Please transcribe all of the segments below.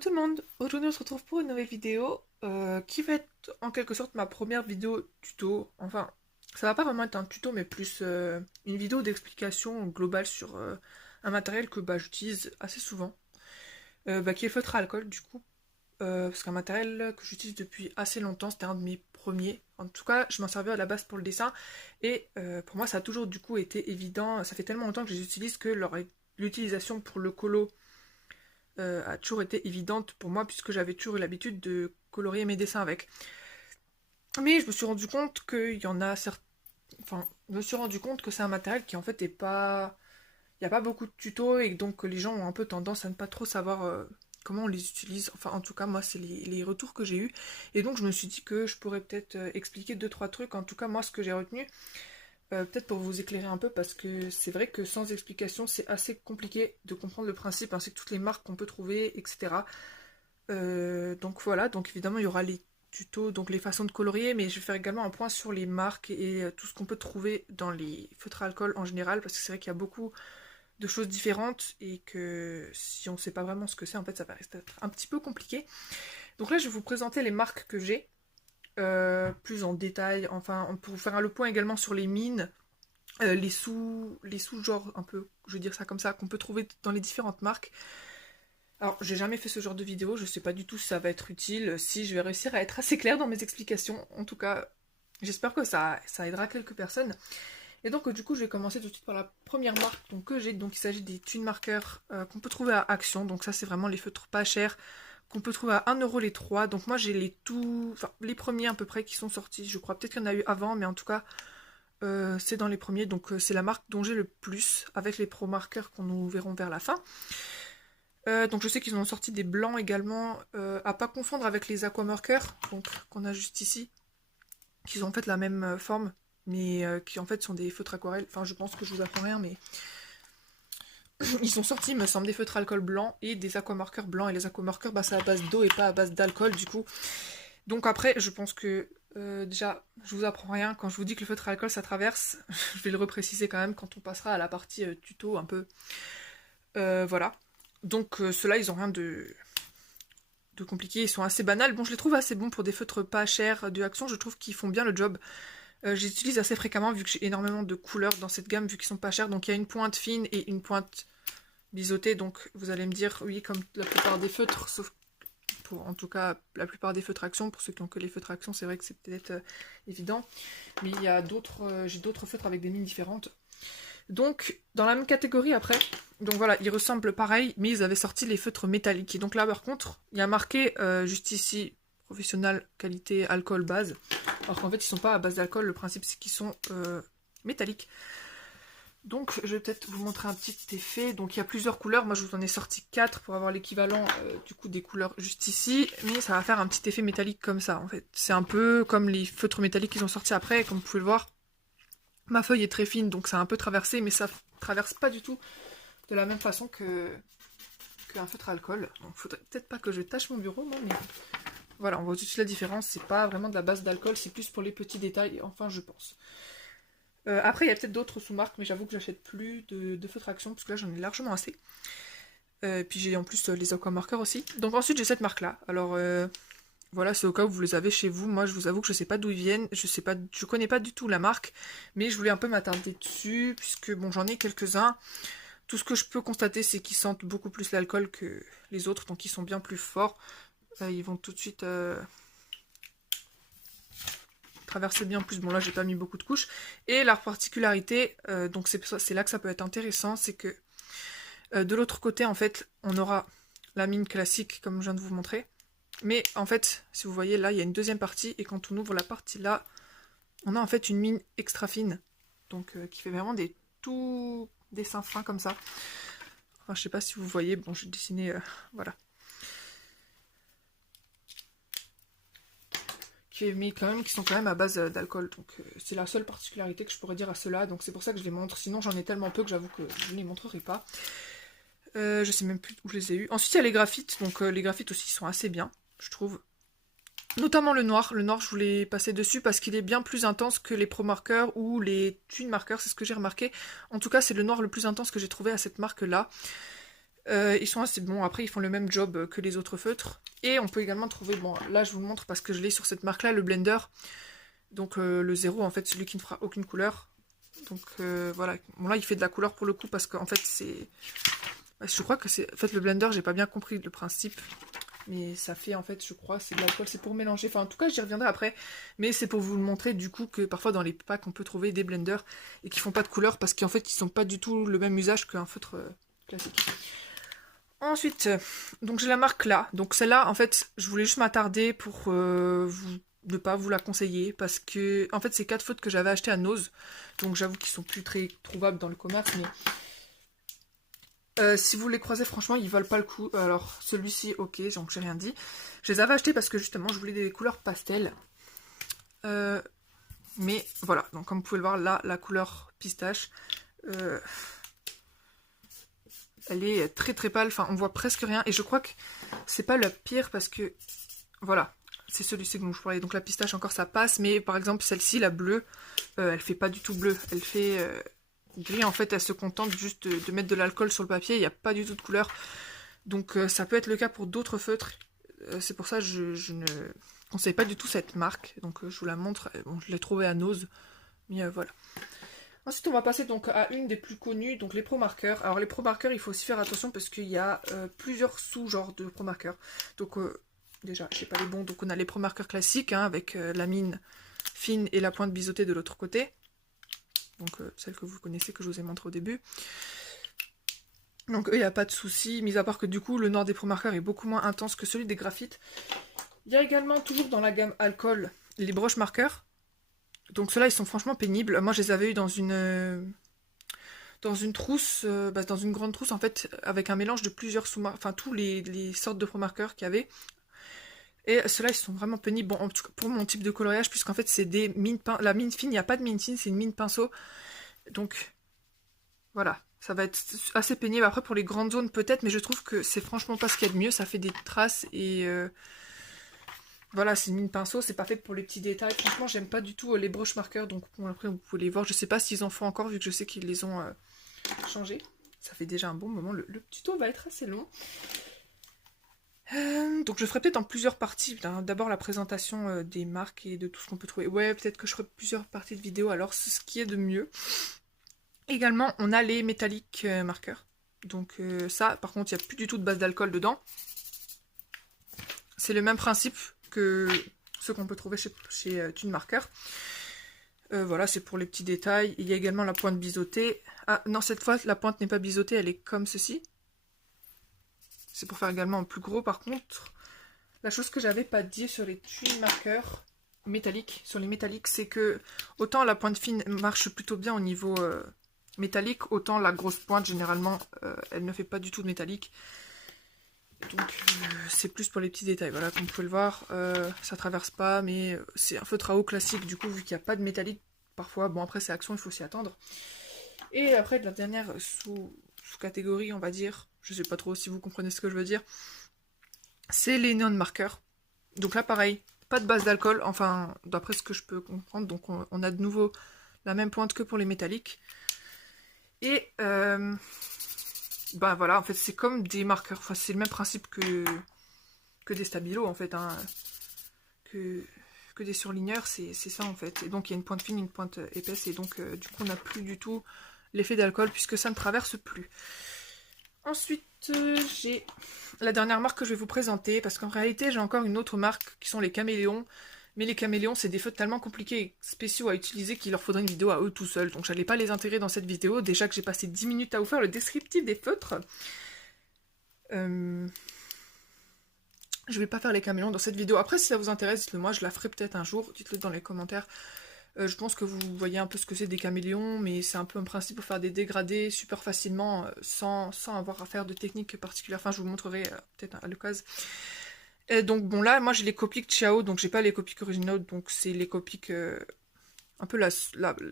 Coucou tout le monde, aujourd'hui on se retrouve pour une nouvelle vidéo qui va être en quelque sorte ma première vidéo tuto. Enfin, ça va pas vraiment être un tuto mais plus une vidéo d'explication globale sur un matériel que j'utilise assez souvent, qui est le feutre à alcool du coup. Parce qu'un matériel que j'utilise depuis assez longtemps, c'était un de mes premiers. En tout cas, je m'en servais à la base pour le dessin et pour moi ça a toujours du coup été évident. Ça fait tellement longtemps que je les utilise que l'utilisation pour le colo a toujours été évidente pour moi puisque j'avais toujours eu l'habitude de colorier mes dessins avec. Mais je me suis rendu compte qu'il y en a certains... Enfin, je me suis rendu compte que c'est un matériel qui en fait est pas... Il n'y a pas beaucoup de tutos et donc que les gens ont un peu tendance à ne pas trop savoir comment on les utilise. Enfin, en tout cas, moi, c'est les retours que j'ai eus. Et donc, je me suis dit que je pourrais peut-être expliquer deux, trois trucs. En tout cas, moi, ce que j'ai retenu, peut-être pour vous éclairer un peu, parce que c'est vrai que sans explication, c'est assez compliqué de comprendre le principe, ainsi que toutes les marques qu'on peut trouver, etc. Donc voilà, donc évidemment, il y aura les tutos, donc les façons de colorier, mais je vais faire également un point sur les marques et tout ce qu'on peut trouver dans les feutres à alcool en général, parce que c'est vrai qu'il y a beaucoup de choses différentes et que si on ne sait pas vraiment ce que c'est, en fait, ça va rester un petit peu compliqué. Donc là, je vais vous présenter les marques que j'ai plus en détail, enfin, pour vous faire le point également sur les mines, les sous-genres, un peu, je veux dire ça comme ça, qu'on peut trouver dans les différentes marques. Alors, j'ai jamais fait ce genre de vidéo, je sais pas du tout si ça va être utile, si je vais réussir à être assez claire dans mes explications. En tout cas, j'espère que ça aidera quelques personnes. Et donc, du coup, je vais commencer tout de suite par la première marque que j'ai. Donc, il s'agit des Tune Markers qu'on peut trouver à Action. Donc, ça, c'est vraiment les feutres pas chers qu'on peut trouver à 1 € les 3. Donc, moi, j'ai les premiers à peu près qui sont sortis. Je crois peut-être qu'il y en a eu avant, mais en tout cas, c'est dans les premiers. Donc, c'est la marque dont j'ai le plus avec les Pro Markers qu'on nous verrons vers la fin. Donc je sais qu'ils en ont sorti des blancs également, à pas confondre avec les aquamarkers, donc qu'on a juste ici, qui ont en fait la même forme, mais qui en fait sont des feutres aquarelles. Enfin, je pense que je vous apprends rien, mais ils sont sortis, il me semble, des feutres alcool blancs et des aquamarkers blancs. Et les aquamarkers, c'est à base d'eau et pas à base d'alcool du coup. Donc après, je pense que déjà, je vous apprends rien quand je vous dis que le feutre alcool ça traverse. Je vais le repréciser quand même quand on passera à la partie tuto un peu. Voilà. Donc ceux-là, ils ont rien de compliqué, ils sont assez banals. Bon, je les trouve assez bons pour des feutres pas chers de Action, je trouve qu'ils font bien le job. Je les utilise assez fréquemment vu que j'ai énormément de couleurs dans cette gamme, vu qu'ils sont pas chers. Donc il y a une pointe fine et une pointe biseautée. Donc vous allez me dire, oui, comme la plupart des feutres, sauf pour en tout cas la plupart des feutres Action. Pour ceux qui ont que les feutres Action, c'est vrai que c'est peut-être évident. Mais il y a d'autres, j'ai d'autres feutres avec des mines différentes. Donc, dans la même catégorie après, donc voilà, ils ressemblent pareil, mais ils avaient sorti les feutres métalliques. Et donc là, par contre, il y a marqué juste ici, professionnel, qualité, alcool, base. Alors qu'en fait, ils sont pas à base d'alcool, le principe c'est qu'ils sont métalliques. Donc, je vais peut-être vous montrer un petit effet. Donc, il y a plusieurs couleurs. Moi, je vous en ai sorti 4 pour avoir l'équivalent du coup des couleurs juste ici. Mais ça va faire un petit effet métallique comme ça, en fait. C'est un peu comme les feutres métalliques qu'ils ont sortis après, comme vous pouvez le voir. Ma feuille est très fine, donc ça a un peu traversé, mais ça traverse pas du tout de la même façon qu'un feutre à alcool. Donc faudrait peut-être pas que je tâche mon bureau, moi, mais voilà, on voit tout de suite la différence. C'est pas vraiment de la base d'alcool, c'est plus pour les petits détails, enfin je pense. Après, il y a peut-être d'autres sous-marques, mais j'avoue que j'achète plus de feutres à Action, parce que là j'en ai largement assez. Puis j'ai en plus les aquamarkers aussi. Donc ensuite j'ai cette marque-là. Alors voilà, c'est au cas où vous les avez chez vous. Moi, je vous avoue que je sais pas d'où ils viennent. Je connais pas du tout la marque, mais je voulais un peu m'attarder dessus puisque bon, j'en ai quelques-uns. Tout ce que je peux constater, c'est qu'ils sentent beaucoup plus l'alcool que les autres, donc ils sont bien plus forts. Ils vont tout de suite traverser bien plus. Bon, là, j'ai pas mis beaucoup de couches. Et leur particularité, donc c'est là que ça peut être intéressant, c'est que de l'autre côté, en fait, on aura la mine classique, comme je viens de vous montrer. Mais en fait, si vous voyez là, il y a une deuxième partie, et quand on ouvre la partie là, on a en fait une mine extra fine, donc qui fait vraiment des tout dessins fins comme ça. Enfin, je sais pas si vous voyez, bon, j'ai dessiné, voilà. Qui sont quand même à base d'alcool, donc c'est la seule particularité que je pourrais dire à ceux-là, donc c'est pour ça que je les montre, sinon j'en ai tellement peu que j'avoue que je ne les montrerai pas. Je sais même plus où je les ai eus. Ensuite, il y a les graphites, donc les graphites aussi sont assez bien, je trouve. Notamment le noir. Le noir, je voulais passer dessus parce qu'il est bien plus intense que les Pro Markers ou les Twin Markers, c'est ce que j'ai remarqué. En tout cas, c'est le noir le plus intense que j'ai trouvé à cette marque-là. Ils sont assez bons. Après, ils font le même job que les autres feutres. Et on peut également trouver, bon, là je vous le montre parce que je l'ai sur cette marque-là, le blender. Donc le 0, en fait, celui qui ne fera aucune couleur. Donc voilà. Bon, là, il fait de la couleur pour le coup parce qu'en fait, c'est... Je crois que c'est... En fait, le blender, j'ai pas bien compris le principe. Mais ça fait, en fait, je crois, c'est de l'alcool, c'est pour mélanger. Enfin, en tout cas, j'y reviendrai après. Mais c'est pour vous le montrer, du coup, que parfois dans les packs, on peut trouver des blenders et qui font pas de couleur parce qu'en fait, ils sont pas du tout le même usage qu'un feutre classique. Ensuite, donc j'ai la marque là. Donc celle-là, en fait, je voulais juste m'attarder pour ne pas vous la conseiller parce que, en fait, c'est 4 feutres que j'avais acheté à Nose. Donc j'avoue qu'ils sont plus très trouvables dans le commerce, mais si vous les croisez, franchement, ils valent pas le coup. Alors celui-ci, ok, donc j'ai rien dit. Je les avais achetés parce que justement, je voulais des couleurs pastel. Mais voilà, donc comme vous pouvez le voir, là, la couleur pistache. Elle est très très pâle, enfin on voit presque rien. Et je crois que c'est pas le pire parce que, voilà, c'est celui-ci dont je parlais. Donc la pistache encore ça passe, mais par exemple celle-ci, la bleue, elle fait pas du tout bleu. Elle fait gris en fait, elle se contente juste de mettre de l'alcool sur le papier, il n'y a pas du tout de couleur. Donc ça peut être le cas pour d'autres feutres. C'est pour ça que je ne conseille pas du tout cette marque. Donc je vous la montre, bon, je l'ai trouvée à Nose, mais voilà. Ensuite, on va passer donc à une des plus connues, donc les Pro Markers. Alors les Pro Markers, il faut aussi faire attention parce qu'il y a plusieurs sous-genres de Pro Markers. Donc déjà, je sais pas les bons, donc on a les Pro Markers classiques, hein, avec la mine fine et la pointe biseautée de l'autre côté. Donc celle que vous connaissez, que je vous ai montré au début. Donc eux, il n'y a pas de souci, mis à part que du coup, le nord des Pro Markers est beaucoup moins intense que celui des graphites. Il y a également, toujours dans la gamme alcool, les broches marqueurs. Donc ceux-là, ils sont franchement pénibles. Moi, je les avais eu dans une trousse, dans une grande trousse, en fait, avec un mélange de plusieurs sous-marques, enfin, tous les sortes de pro-marqueurs qu'il y avait. Et ceux-là, ils sont vraiment pénibles. Bon, en tout cas, pour mon type de coloriage, puisqu'en fait, c'est des mines la mine fine, il n'y a pas de mine fine, c'est une mine pinceau. Donc, voilà. Ça va être assez pénible. Après, pour les grandes zones, peut-être, mais je trouve que c'est franchement pas ce qu'il y a de mieux. Ça fait des traces et... voilà, c'est une mine pinceau, c'est pas fait pour les petits détails. Franchement, j'aime pas du tout les broches marqueurs, donc bon, après vous pouvez les voir. Je sais pas s'ils en font encore, vu que je sais qu'ils les ont changés. Ça fait déjà un bon moment. Le tuto va être assez long. Donc je ferai peut-être en plusieurs parties. D'abord la présentation des marques et de tout ce qu'on peut trouver. Ouais, peut-être que je ferai plusieurs parties de vidéo, alors c'est ce qui est de mieux. Également, on a les métalliques marqueurs. Donc ça, par contre, il n'y a plus du tout de base d'alcool dedans. C'est le même principe que ceux qu'on peut trouver chez Thune Marker. Voilà, c'est pour les petits détails. Il y a également la pointe biseautée. Ah non, cette fois, la pointe n'est pas biseautée, elle est comme ceci. C'est pour faire également en plus gros. Par contre, la chose que j'avais pas dit sur les Thune Marker métalliques, sur les métalliques, c'est que autant la pointe fine marche plutôt bien au niveau métallique, autant la grosse pointe, généralement, elle ne fait pas du tout de métallique. Donc c'est plus pour les petits détails, voilà, comme vous pouvez le voir, ça traverse pas, mais c'est un feutre à eau classique, du coup, vu qu'il n'y a pas de métallique, parfois, bon après c'est action, il faut s'y attendre. Et après, de la dernière sous-catégorie, on va dire, je sais pas trop si vous comprenez ce que je veux dire, c'est les neon marqueurs. Donc là, pareil, pas de base d'alcool, enfin, d'après ce que je peux comprendre, donc on a de nouveau la même pointe que pour les métalliques. Et bah voilà, en fait, c'est comme des marqueurs. Enfin, c'est le même principe que des stabilos, en fait. Hein, que des surligneurs, c'est ça, en fait. Et donc, il y a une pointe fine, une pointe épaisse. Et donc, du coup, on n'a plus du tout l'effet d'alcool puisque ça ne traverse plus. Ensuite, j'ai la dernière marque que je vais vous présenter. Parce qu'en réalité, j'ai encore une autre marque qui sont les caméléons. Mais les caméléons, c'est des feutres tellement compliqués et spéciaux à utiliser qu'il leur faudrait une vidéo à eux tout seuls. Donc j'allais pas les intégrer dans cette vidéo. Déjà que j'ai passé 10 minutes à vous faire le descriptif des feutres. Je vais pas faire les caméléons dans cette vidéo. Après, si ça vous intéresse, dites-le moi. Je la ferai peut-être un jour. Dites-le dans les commentaires. Je pense que vous voyez un peu ce que c'est des caméléons. Mais c'est un peu un principe pour faire des dégradés super facilement. Sans avoir à faire de technique particulière. Enfin, je vous montrerai peut-être à l'occasion. Et donc bon là, moi j'ai les Copics Xiao, donc j'ai pas les Copics originaux, donc c'est les Copics, un peu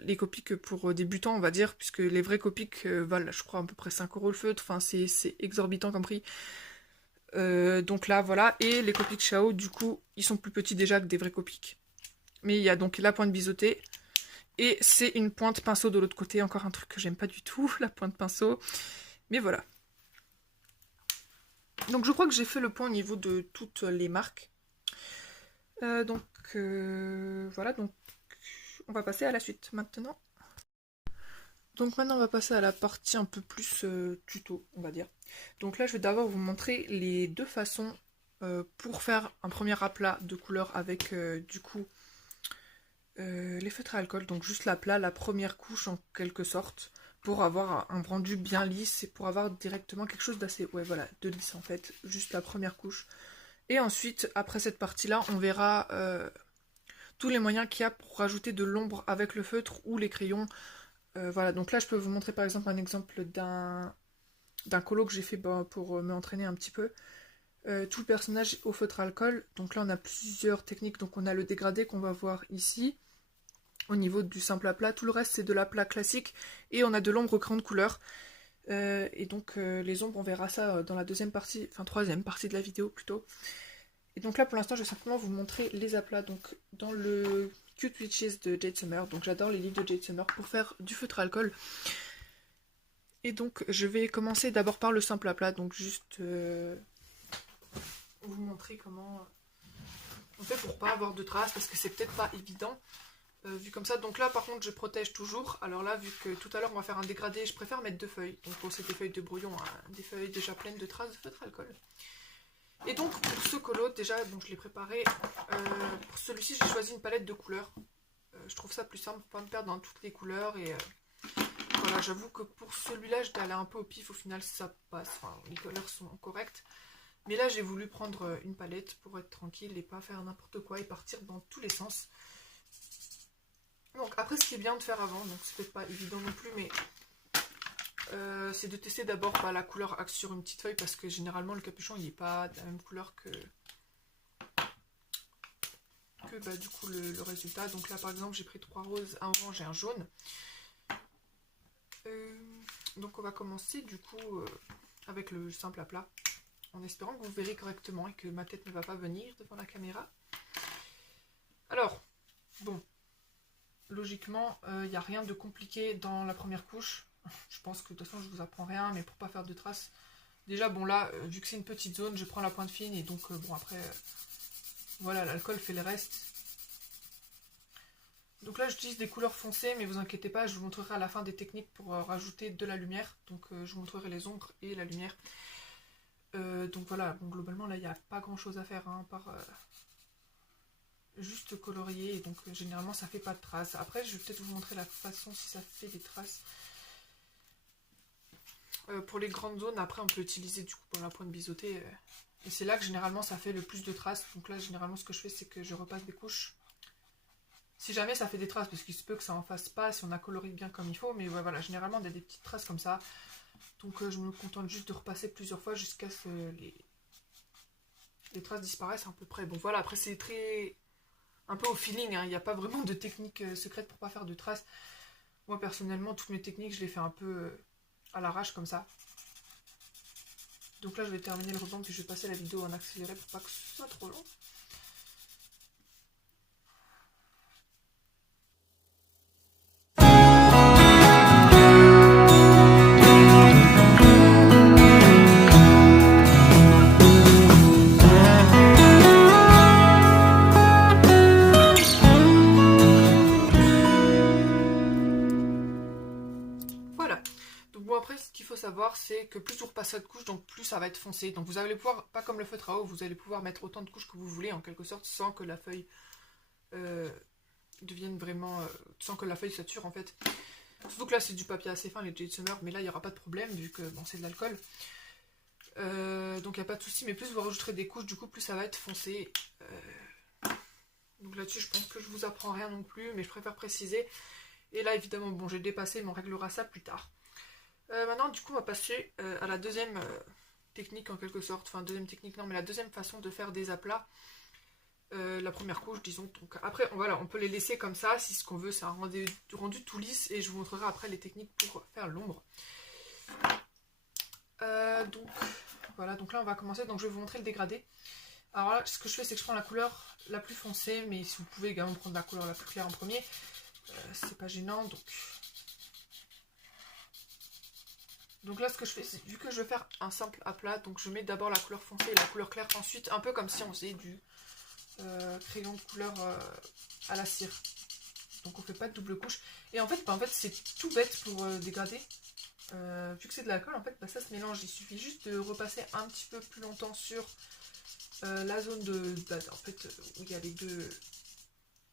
les Copics pour débutants on va dire, puisque les vrais Copics valent je crois à peu près 5 € le feutre, enfin c'est exorbitant comme prix. Donc là voilà, et les Copics Xiao du coup ils sont plus petits déjà que des vrais Copics. Mais il y a donc la pointe biseautée, et c'est une pointe pinceau de l'autre côté, encore un truc que j'aime pas du tout, la pointe pinceau, mais voilà. Donc je crois que j'ai fait le point au niveau de toutes les marques. Voilà, donc on va passer à la suite maintenant. Donc maintenant on va passer à la partie un peu plus tuto, on va dire. Donc là je vais d'abord vous montrer les deux façons pour faire un premier aplat de couleur avec du coup les feutres à alcool. Donc juste l'aplat, la première couche en quelque sorte, pour avoir un rendu bien lisse et pour avoir directement quelque chose d'assez, ouais voilà, de lisse en fait, juste la première couche. Et ensuite, après cette partie-là, on verra tous les moyens qu'il y a pour rajouter de l'ombre avec le feutre ou les crayons. Voilà, donc là je peux vous montrer par exemple un exemple d'un colo que j'ai fait pour m'entraîner un petit peu. Tout le personnage au feutre alcool. Donc là on a plusieurs techniques. Donc on a le dégradé qu'on va voir ici. Au niveau du simple aplat, tout le reste c'est de l'aplat classique. Et on a de l'ombre au crayon de couleur. Les ombres on verra ça dans la deuxième partie, enfin troisième partie de la vidéo plutôt. Et donc là pour l'instant je vais simplement vous montrer les aplats. Donc dans le Cute Witches de Jade Summer. Donc j'adore les livres de Jade Summer pour faire du feutre alcool. Et donc je vais commencer d'abord par le simple aplat. Donc juste vous montrer comment on fait pour pas avoir de traces parce que c'est peut-être pas évident vu comme ça. Donc là par contre je protège toujours. Alors là vu que tout à l'heure on va faire un dégradé, je préfère mettre 2 feuilles. Donc bon, c'est des feuilles de brouillon, hein, des feuilles déjà pleines de traces de feutre alcool. Et donc pour ce colo déjà donc je l'ai préparé. Pour celui-ci j'ai choisi une palette de couleurs. Je trouve ça plus simple pour pas me perdre dans toutes les couleurs et voilà, j'avoue que pour celui-là j'étais allée un peu au pif, au final ça passe, enfin, les couleurs sont correctes. Mais là j'ai voulu prendre une palette pour être tranquille et pas faire n'importe quoi et partir dans tous les sens. Donc après ce qui est bien de faire avant, donc c'est peut-être pas évident non plus, mais c'est de tester d'abord la couleur axe sur une petite feuille parce que généralement le capuchon il n'est pas de la même couleur que du coup le résultat. Donc là par exemple j'ai pris 3 roses, un orange et un jaune. Donc on va commencer du coup avec le simple aplat en espérant que vous verrez correctement et que ma tête ne va pas venir devant la caméra. Alors, bon, logiquement il n'y a rien de compliqué dans la première couche. Je pense que de toute façon je vous apprends rien, mais pour pas faire de traces. Déjà bon là, vu que c'est une petite zone, je prends la pointe fine et donc bon après, voilà, l'alcool fait le reste. Donc là j'utilise des couleurs foncées, mais vous inquiétez pas, je vous montrerai à la fin des techniques pour rajouter de la lumière. Donc je vous montrerai les ombres et la lumière. Donc voilà, bon, globalement là il n'y a pas grand chose à faire, hein, par juste colorier, et donc généralement ça fait pas de traces. Après je vais peut-être vous montrer la façon si ça fait des traces. Pour les grandes zones, après on peut utiliser du coup pour la pointe biseautée. Et c'est là que généralement ça fait le plus de traces. Donc là généralement ce que je fais c'est que je repasse des couches. Si jamais ça fait des traces, parce qu'il se peut que ça en fasse pas si on a coloré bien comme il faut, mais ouais, voilà, généralement on a des petites traces comme ça. Donc je me contente juste de repasser plusieurs fois jusqu'à ce que les traces disparaissent à peu près. Bon voilà, après c'est très un peu au feeling, hein. Il n'y a pas vraiment de technique secrète pour pas faire de traces. Moi personnellement, toutes mes techniques je les fais un peu à l'arrache comme ça. Donc là je vais terminer le rebond puis je vais passer la vidéo en accéléré pour pas que ce soit trop long. Voilà. Donc bon après ce qu'il faut savoir c'est que plus vous repassez de couches, donc plus ça va être foncé. Donc vous allez pouvoir, pas comme le feutre à eau, vous allez pouvoir mettre autant de couches que vous voulez en quelque sorte sans que la feuille devienne vraiment... sans que la feuille sature en fait. Surtout que là c'est du papier assez fin les Jade Summer, mais là il n'y aura pas de problème vu que bon, c'est de l'alcool. Donc il n'y a pas de souci, mais plus vous rajouterez des couches, du coup plus ça va être foncé. Donc là-dessus je pense que je vous apprends rien non plus, mais je préfère préciser. Et là évidemment bon j'ai dépassé, mais on réglera ça plus tard. Maintenant du coup on va passer à la deuxième technique en quelque sorte, enfin deuxième technique non mais la deuxième façon de faire des aplats. La première couche disons, donc après voilà, on peut les laisser comme ça si ce qu'on veut c'est un rendu tout lisse et je vous montrerai après les techniques pour faire l'ombre. Donc voilà, donc là on va commencer, donc je vais vous montrer le dégradé. Alors là ce que je fais c'est que je prends la couleur la plus foncée, mais si vous pouvez également prendre la couleur la plus claire en premier, c'est pas gênant. Donc Donc là ce que je fais, c'est vu que je vais faire un simple aplat, donc je mets d'abord la couleur foncée et la couleur claire ensuite, un peu comme si on faisait du crayon de couleur à la cire. Donc on fait pas de double couche. Et en fait c'est tout bête pour dégrader. Vu que c'est de la colle, en fait ça se mélange. Il suffit juste de repasser un petit peu plus longtemps sur la zone de en fait, où il y a les deux,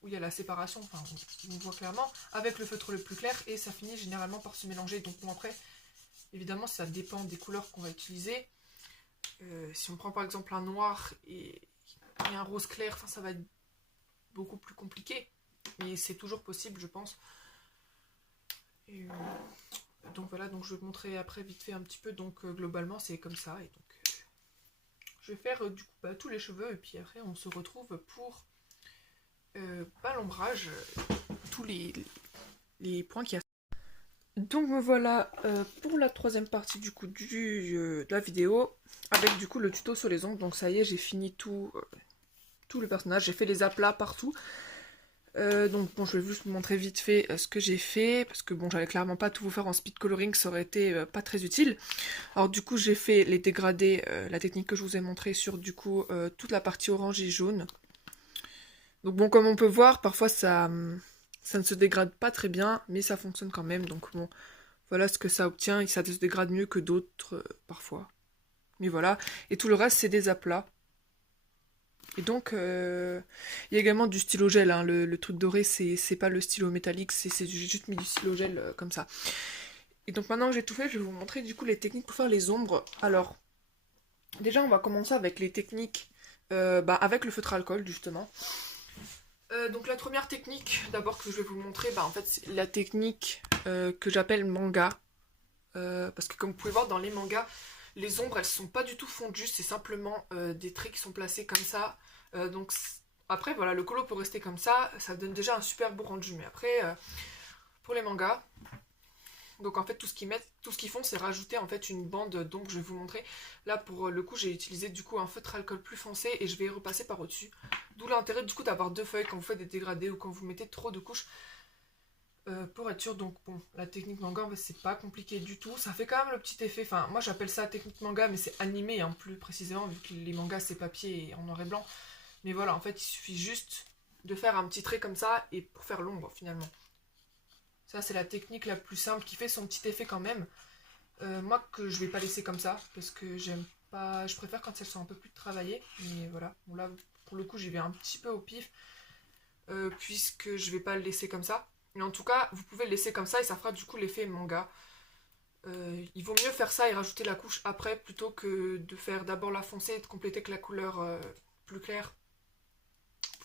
où il y a la séparation, enfin où on voit clairement, avec le feutre le plus clair, et ça finit généralement par se mélanger. Donc bon, après, évidemment ça dépend des couleurs qu'on va utiliser. Si on prend par exemple un noir et un rose clair, enfin ça va être beaucoup plus compliqué, mais c'est toujours possible je pense. Et, donc voilà, donc je vais vous montrer après vite fait un petit peu. Donc globalement c'est comme ça, et donc je vais faire du coup tous les cheveux, et puis après on se retrouve pour l'ombrage, tous les points qu'il y a. Donc me voilà pour la troisième partie du coup de la vidéo, avec du coup le tuto sur les ongles. Donc ça y est, j'ai fini tout le personnage, j'ai fait les aplats partout. Donc bon, je vais juste vous montrer vite fait ce que j'ai fait, parce que bon, j'allais clairement pas tout vous faire en speed coloring, ça aurait été pas très utile. Alors du coup j'ai fait les dégradés, la technique que je vous ai montré sur du coup toute la partie orange et jaune. Donc bon, comme on peut voir, parfois ça ne se dégrade pas très bien, mais ça fonctionne quand même. Donc bon, voilà ce que ça obtient, et ça se dégrade mieux que d'autres parfois. Mais voilà, et tout le reste c'est des aplats. Et donc, il y a également du stylo gel, hein. Le truc doré, c'est pas le stylo métallique, j'ai juste mis du stylo gel comme ça. Et donc maintenant que j'ai tout fait, je vais vous montrer du coup les techniques pour faire les ombres. Alors, déjà on va commencer avec les techniques avec le feutre à alcool justement. Donc la première technique d'abord que je vais vous montrer, en fait c'est la technique que j'appelle manga. Parce que comme vous pouvez voir dans les mangas, les ombres elles sont pas du tout fondues, c'est simplement des traits qui sont placés comme ça. Donc après voilà, le colo peut rester comme ça donne déjà un super beau rendu. Mais après pour les mangas, donc en fait tout ce qu'ils font c'est rajouter en fait une bande. Donc je vais vous montrer. Là pour le coup j'ai utilisé du coup un feutre alcool plus foncé et je vais repasser par au-dessus. D'où l'intérêt du coup d'avoir deux feuilles quand vous faites des dégradés ou quand vous mettez trop de couches. Pour être sûr. Donc bon, la technique manga en fait c'est pas compliqué du tout, ça fait quand même le petit effet, enfin moi j'appelle ça technique manga mais c'est animé hein, plus précisément vu que les mangas c'est papier et en noir et blanc. Mais voilà, en fait il suffit juste de faire un petit trait comme ça et pour faire l'ombre finalement. Ça c'est la technique la plus simple qui fait son petit effet quand même. Moi que je vais pas laisser comme ça parce que j'aime pas, je préfère quand elles sont un peu plus travaillées. Mais voilà, bon là pour le coup j'y vais un petit peu au pif puisque je vais pas le laisser comme ça. Mais en tout cas, vous pouvez le laisser comme ça et ça fera du coup l'effet manga. Il vaut mieux faire ça et rajouter la couche après plutôt que de faire d'abord la foncée et de compléter avec la couleur plus claire.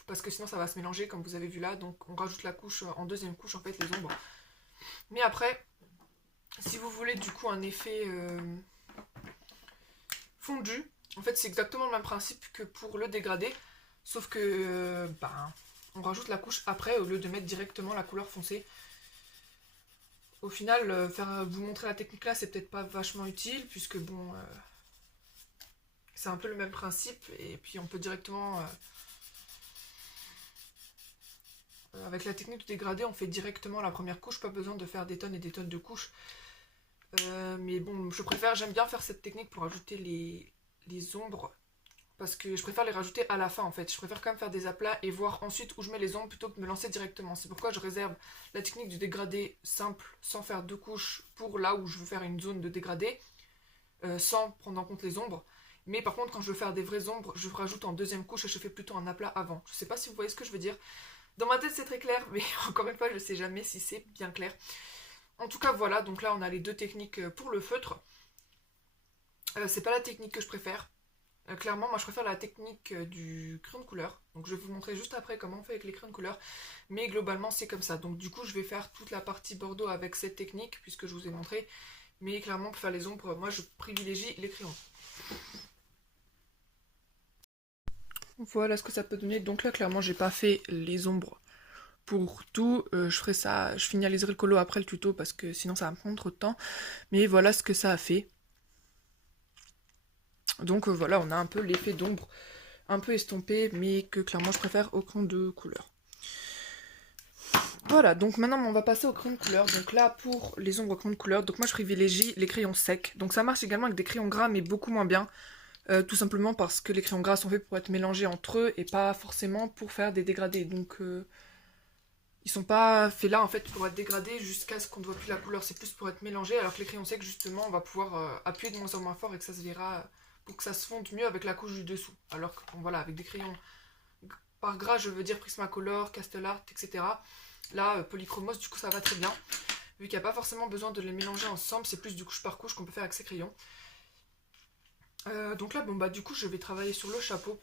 Parce que sinon ça va se mélanger comme vous avez vu là. Donc on rajoute la couche en deuxième couche en fait les ombres. Mais après, si vous voulez du coup un effet fondu, en fait c'est exactement le même principe que pour le dégradé. Sauf que on rajoute la couche après au lieu de mettre directement la couleur foncée. Au final, vous montrer la technique là, c'est peut-être pas vachement utile, puisque bon, c'est un peu le même principe, et puis on peut directement, avec la technique du dégradé, on fait directement la première couche, pas besoin de faire des tonnes et des tonnes de couches. Mais bon, j'aime bien faire cette technique pour ajouter les ombres, parce que je préfère les rajouter à la fin en fait. Je préfère quand même faire des aplats et voir ensuite où je mets les ombres plutôt que de me lancer directement. C'est pourquoi je réserve la technique du dégradé simple, sans faire deux couches, pour là où je veux faire une zone de dégradé, sans prendre en compte les ombres. Mais par contre, quand je veux faire des vraies ombres, je rajoute en deuxième couche et je fais plutôt un aplat avant. Je sais pas si vous voyez ce que je veux dire. Dans ma tête c'est très clair, mais encore une fois je sais jamais si c'est bien clair. En tout cas voilà, donc là on a les deux techniques pour le feutre. C'est pas la technique que je préfère. Clairement, moi je préfère la technique du crayon de couleur. Donc je vais vous montrer juste après comment on fait avec les crayons de couleur. Mais globalement c'est comme ça. Donc du coup je vais faire toute la partie bordeaux avec cette technique puisque je vous ai montré. Mais clairement pour faire les ombres, moi je privilégie les crayons. Voilà ce que ça peut donner. Donc là clairement j'ai pas fait les ombres pour tout. Je ferai ça, je finaliserai le colo après le tuto parce que sinon ça va me prendre trop de temps. Mais voilà ce que ça a fait. Donc voilà, on a un peu l'effet d'ombre un peu estompé, mais que clairement je préfère au crayon de couleur. Voilà, donc maintenant on va passer au crayon de couleur. Donc là pour les ombres au crayon de couleur, donc moi je privilégie les crayons secs. Donc ça marche également avec des crayons gras mais beaucoup moins bien. Tout simplement parce que les crayons gras sont faits pour être mélangés entre eux et pas forcément pour faire des dégradés. Donc ils sont pas faits là en fait pour être dégradés jusqu'à ce qu'on ne voit plus la couleur. C'est plus pour être mélangé, alors que les crayons secs justement on va pouvoir appuyer de moins en moins fort et que ça se verra pour que ça se fonde mieux avec la couche du dessous. Alors que voilà, avec des crayons par gras je veux dire Prismacolor, Castellart, etc. Là Polychromos du coup ça va très bien. Vu qu'il n'y a pas forcément besoin de les mélanger ensemble, c'est plus du couche par couche qu'on peut faire avec ces crayons. Donc là, bon bah du coup je vais travailler sur le chapeau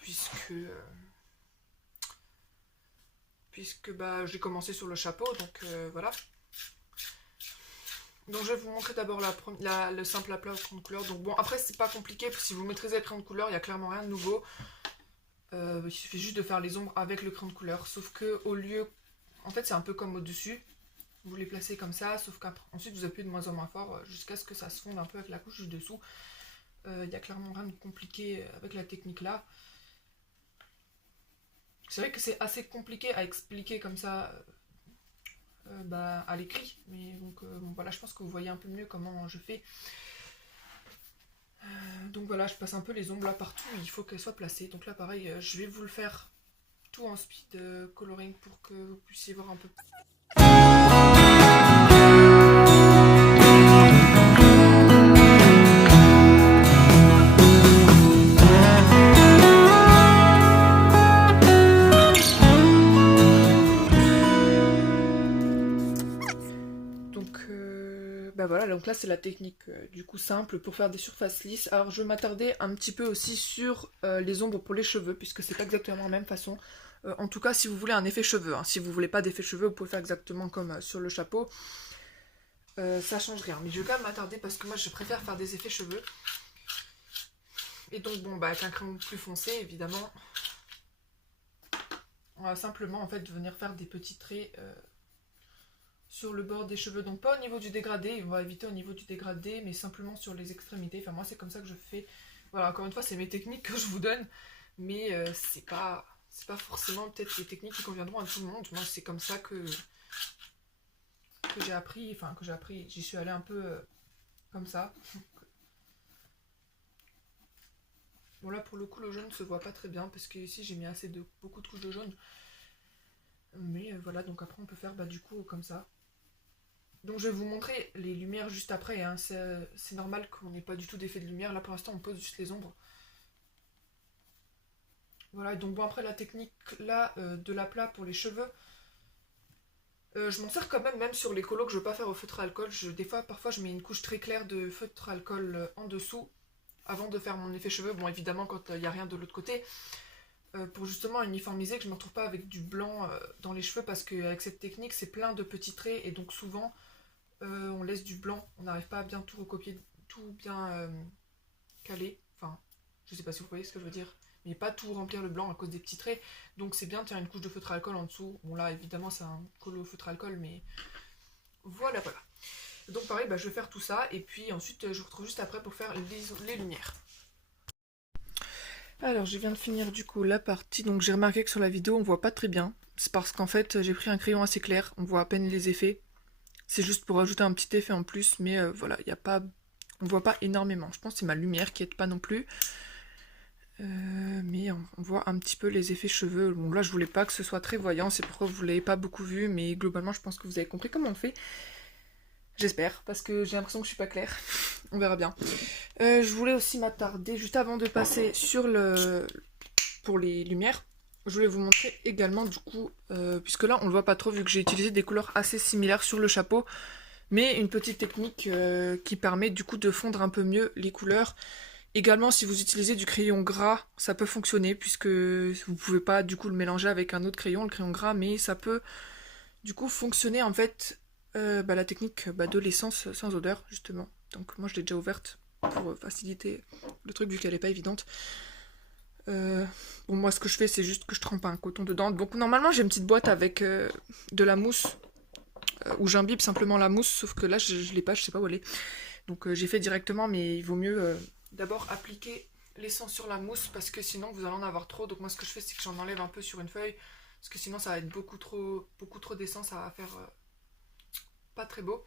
puisque bah j'ai commencé sur le chapeau, donc voilà. Donc je vais vous montrer d'abord le simple aplat au crayon de couleur. Donc bon, après c'est pas compliqué, si vous maîtrisez le crayon de couleur, il n'y a clairement rien de nouveau. Il suffit juste de faire les ombres avec le crayon de couleur, sauf que au lieu... En fait c'est un peu comme au-dessus, vous les placez comme ça, sauf qu'ensuite vous appuyez de moins en moins fort jusqu'à ce que ça se fonde un peu avec la couche du dessous. Il n'y a clairement rien de compliqué avec la technique là. C'est vrai que c'est assez compliqué à expliquer comme ça à l'écrit, mais donc bon, voilà, je pense que vous voyez un peu mieux comment je fais. Donc voilà, je passe un peu les ombres là partout, il faut qu'elles soient placées. Donc là pareil, je vais vous le faire tout en speed coloring pour que vous puissiez voir un peu. Voilà, donc là c'est la technique du coup simple pour faire des surfaces lisses. Alors je vais m'attarder un petit peu aussi sur les ombres pour les cheveux, puisque c'est pas exactement la même façon. En tout cas si vous voulez un effet cheveux, hein. Si vous voulez pas d'effet cheveux, vous pouvez faire exactement comme sur le chapeau. Ça change rien, mais je vais quand même m'attarder parce que moi je préfère faire des effets cheveux. Et donc bon bah avec un crayon plus foncé évidemment, on va simplement en fait venir faire des petits traits sur le bord des cheveux, donc pas au niveau du dégradé, on va éviter au niveau du dégradé, mais simplement sur les extrémités. Enfin moi c'est comme ça que je fais. Voilà, encore une fois c'est mes techniques que je vous donne, mais c'est pas forcément peut-être les techniques qui conviendront à tout le monde. Moi c'est comme ça que j'ai appris, j'y suis allée un peu comme ça. Bon là pour le coup le jaune ne se voit pas très bien parce que ici j'ai mis beaucoup de couches de jaune. Mais voilà, donc après on peut faire du coup comme ça. Donc je vais vous montrer les lumières juste après, hein. C'est normal qu'on n'ait pas du tout d'effet de lumière. Là pour l'instant on pose juste les ombres. Voilà, et donc bon après la technique là de l'aplat pour les cheveux, je m'en sers quand même sur les colos que je veux pas faire au feutre à alcool. Parfois je mets une couche très claire de feutre à alcool en dessous avant de faire mon effet cheveux. Bon évidemment quand il n'y a rien de l'autre côté. Pour justement uniformiser, que je ne me retrouve pas avec du blanc dans les cheveux, parce qu'avec cette technique c'est plein de petits traits et donc souvent on laisse du blanc, on n'arrive pas à bien tout recopier, tout bien caler, enfin je sais pas si vous voyez ce que je veux dire, mais pas tout remplir le blanc à cause des petits traits, donc c'est bien de faire une couche de feutre à alcool en dessous. Bon là évidemment c'est un colo feutre à alcool, mais voilà. Donc pareil, je vais faire tout ça et puis ensuite je vous retrouve juste après pour faire les lumières. Alors je viens de finir du coup la partie, donc j'ai remarqué que sur la vidéo on voit pas très bien. C'est parce qu'en fait j'ai pris un crayon assez clair, on voit à peine les effets. C'est juste pour ajouter un petit effet en plus, mais voilà, il y a pas, on voit pas énormément. Je pense que c'est ma lumière qui aide pas non plus. Mais on voit un petit peu les effets cheveux. Bon là je voulais pas que ce soit très voyant, c'est pourquoi vous l'avez pas beaucoup vu, mais globalement je pense que vous avez compris comment on fait. J'espère, parce que j'ai l'impression que je suis pas claire. On verra bien. Je voulais aussi m'attarder, juste avant de passer pour les lumières, je voulais vous montrer également du coup, puisque là on le voit pas trop vu que j'ai utilisé des couleurs assez similaires sur le chapeau, mais une petite technique qui permet du coup de fondre un peu mieux les couleurs. Également si vous utilisez du crayon gras, ça peut fonctionner, puisque vous pouvez pas du coup le mélanger avec un autre crayon, le crayon gras, mais ça peut du coup fonctionner en fait. La technique de l'essence sans odeur justement, donc moi je l'ai déjà ouverte pour faciliter le truc vu qu'elle est pas évidente. Bon moi ce que je fais c'est juste que je trempe un coton dedans, donc normalement j'ai une petite boîte avec de la mousse où j'imbibe simplement la mousse, sauf que là je l'ai pas, je sais pas où elle est, donc j'ai fait directement, mais il vaut mieux d'abord appliquer l'essence sur la mousse parce que sinon vous allez en avoir trop. Donc moi ce que je fais c'est que j'en enlève un peu sur une feuille, parce que sinon ça va être beaucoup trop d'essence, ça va faire pas très beau.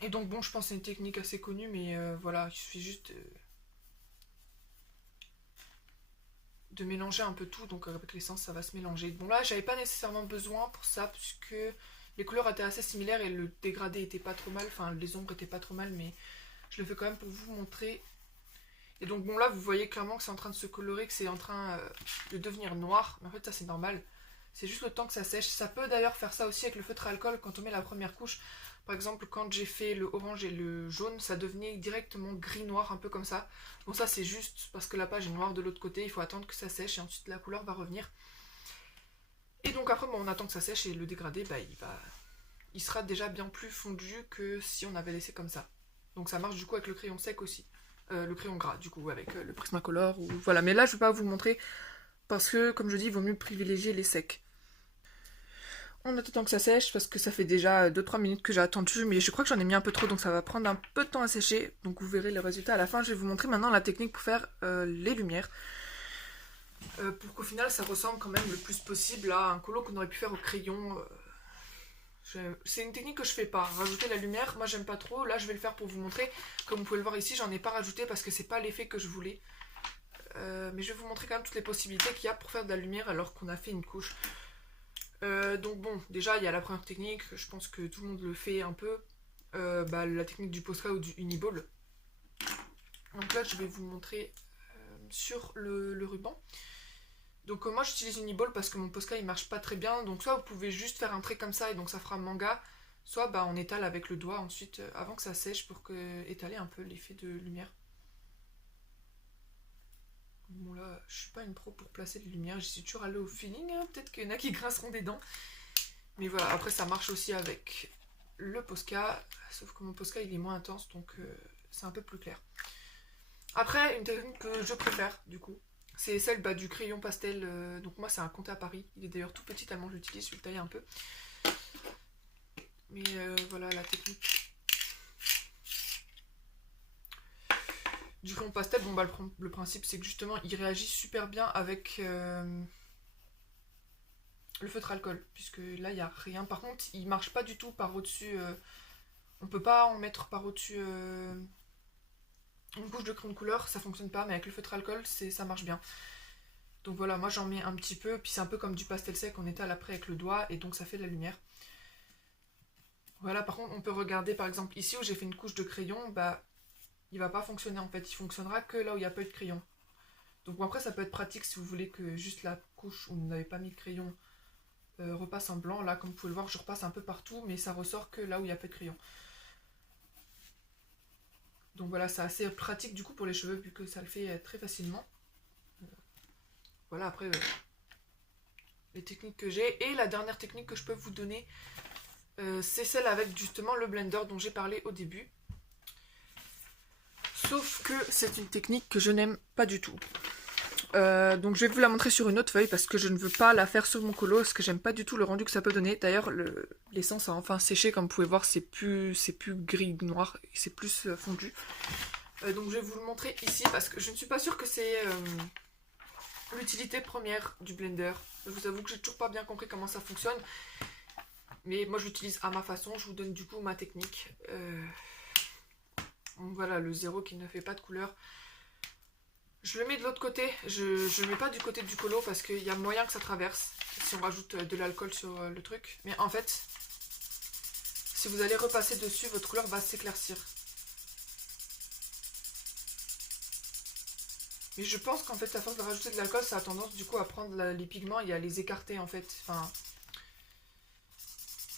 Et donc bon, je pense que c'est une technique assez connue, mais voilà, il suffit juste de mélanger un peu tout, donc avec l'essence ça va se mélanger. Bon là, j'avais pas nécessairement besoin pour ça, puisque les couleurs étaient assez similaires et le dégradé était pas trop mal, enfin les ombres étaient pas trop mal, mais je le fais quand même pour vous montrer. Et donc bon là, vous voyez clairement que c'est en train de se colorer, que c'est en train de devenir noir, mais en fait ça c'est normal. C'est juste le temps que ça sèche. Ça peut d'ailleurs faire ça aussi avec le feutre à alcool quand on met la première couche. Par exemple, quand j'ai fait le orange et le jaune, ça devenait directement gris-noir, un peu comme ça. Bon, ça c'est juste parce que la page est noire de l'autre côté, il faut attendre que ça sèche et ensuite la couleur va revenir. Et donc après, bon, on attend que ça sèche et le dégradé, bah, il sera déjà bien plus fondu que si on avait laissé comme ça. Donc ça marche du coup avec le crayon sec aussi. Le crayon gras, du coup, avec le Prismacolor. Ou... Voilà, mais là je ne vais pas vous montrer parce que, comme je dis, il vaut mieux privilégier les secs. On attend que ça sèche parce que ça fait déjà 2-3 minutes que j'ai attendu, mais je crois que j'en ai mis un peu trop, donc ça va prendre un peu de temps à sécher. Donc vous verrez le résultat à la fin. Je vais vous montrer maintenant la technique pour faire les lumières. Pour qu'au final ça ressemble quand même le plus possible à un colo qu'on aurait pu faire au crayon. C'est une technique que je fais pas. Rajouter la lumière, moi j'aime pas trop. Là je vais le faire pour vous montrer. Comme vous pouvez le voir ici, j'en ai pas rajouté parce que c'est pas l'effet que je voulais. Mais je vais vous montrer quand même toutes les possibilités qu'il y a pour faire de la lumière alors qu'on a fait une couche. Donc bon, déjà il y a la première technique, je pense que tout le monde le fait un peu, la technique du Posca ou du Uniball. Donc là je vais vous montrer sur le ruban. Donc moi j'utilise Uniball parce que mon Posca il marche pas très bien, donc soit vous pouvez juste faire un trait comme ça et donc ça fera manga, soit on étale avec le doigt ensuite avant que ça sèche pour étaler un peu l'effet de lumière. Bon là, je suis pas une pro pour placer les lumières, j'y suis toujours allée au feeling, hein. Peut-être qu'il y en a qui grinceront des dents. Mais voilà, après ça marche aussi avec le Posca, sauf que mon Posca il est moins intense, donc c'est un peu plus clair. Après, une technique que je préfère, du coup, c'est celle du crayon pastel. Donc moi c'est un Comté à Paris, il est d'ailleurs tout petit tellement je l'utilise, je vais le tailler un peu. Mais voilà la technique du crayon pastel, le principe c'est que justement il réagit super bien avec le feutre alcool, puisque là il n'y a rien. Par contre, il marche pas du tout par au-dessus. On peut pas en mettre par au-dessus une couche de crayon de couleur, ça fonctionne pas, mais avec le feutre alcool, ça marche bien. Donc voilà, moi j'en mets un petit peu, puis c'est un peu comme du pastel sec, on étale après avec le doigt, et donc ça fait de la lumière. Voilà, par contre, on peut regarder par exemple ici où j'ai fait une couche de crayon, il va pas fonctionner en fait, il fonctionnera que là où il n'y a pas eu de crayon. Donc bon, après ça peut être pratique si vous voulez que juste la couche où vous n'avez pas mis de crayon repasse en blanc. Là, comme vous pouvez le voir, je repasse un peu partout, mais ça ressort que là où il n'y a pas de crayon. Donc voilà, c'est assez pratique du coup pour les cheveux, vu que ça le fait très facilement. Voilà, après, les techniques que j'ai. Et la dernière technique que je peux vous donner, c'est celle avec justement le blender dont j'ai parlé au début. Sauf que c'est une technique que je n'aime pas du tout. Donc je vais vous la montrer sur une autre feuille parce que je ne veux pas la faire sur mon colo parce que j'aime pas du tout le rendu que ça peut donner. D'ailleurs l'essence a enfin séché, comme vous pouvez voir, c'est plus gris noir, c'est plus fondu. Donc je vais vous le montrer ici parce que je ne suis pas sûre que c'est l'utilité première du blender. Je vous avoue que j'ai toujours pas bien compris comment ça fonctionne. Mais moi je l'utilise à ma façon, je vous donne du coup ma technique. Donc voilà, le 0 qui ne fait pas de couleur. Je le mets de l'autre côté, je le mets pas du côté du colo parce qu'il y a moyen que ça traverse si on rajoute de l'alcool sur le truc. Mais en fait, si vous allez repasser dessus, votre couleur va s'éclaircir. Mais je pense qu'en fait, à force de rajouter de l'alcool, ça a tendance du coup à prendre les pigments et à les écarter en fait. Enfin,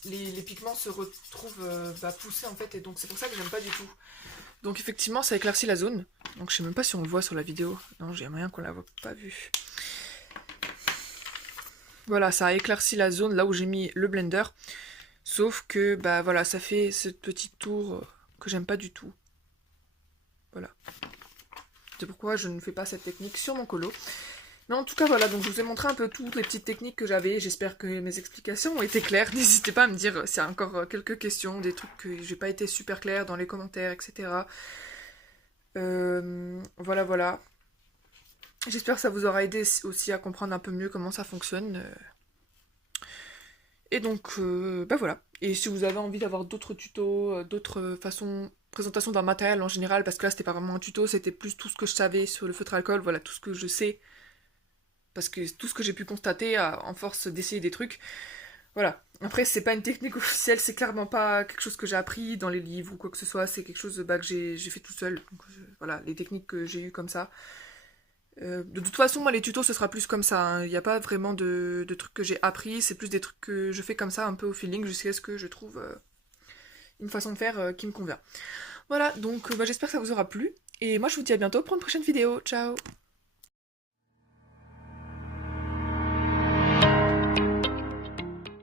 les pigments se retrouvent poussés en fait, et donc c'est pour ça que j'aime pas du tout. Donc effectivement, ça éclaircit la zone. Donc je sais même pas si on le voit sur la vidéo. Non, j'ai moyen qu'on la voit pas vue. Voilà, ça a éclairci la zone là où j'ai mis le blender. Sauf que, voilà, ça fait cette petite tour que j'aime pas du tout. Voilà. C'est pourquoi je ne fais pas cette technique sur mon colo. Mais en tout cas, voilà, donc je vous ai montré un peu toutes les petites techniques que j'avais. J'espère que mes explications ont été claires. N'hésitez pas à me dire s'il y a encore quelques questions, des trucs que j'ai pas été super claire dans les commentaires, etc. Voilà. J'espère que ça vous aura aidé aussi à comprendre un peu mieux comment ça fonctionne. Et donc, bah voilà. Et si vous avez envie d'avoir d'autres tutos, d'autres façons, présentation d'un matériel en général, parce que là c'était pas vraiment un tuto, c'était plus tout ce que je savais sur le feutre à alcool, voilà, tout ce que je sais, parce que tout ce que j'ai pu constater en force d'essayer des trucs. Voilà. Après, c'est pas une technique officielle, c'est clairement pas quelque chose que j'ai appris dans les livres ou quoi que ce soit, c'est quelque chose bah, que j'ai fait tout seul. Donc, voilà, les techniques que j'ai eues comme ça. De toute façon, moi, les tutos, ce sera plus comme ça, hein. Il n'y a pas vraiment de trucs que j'ai appris, c'est plus des trucs que je fais comme ça, un peu au feeling, jusqu'à ce que je trouve une façon de faire qui me convient. Voilà, donc bah, j'espère que ça vous aura plu. Et moi, je vous dis à bientôt pour une prochaine vidéo. Ciao!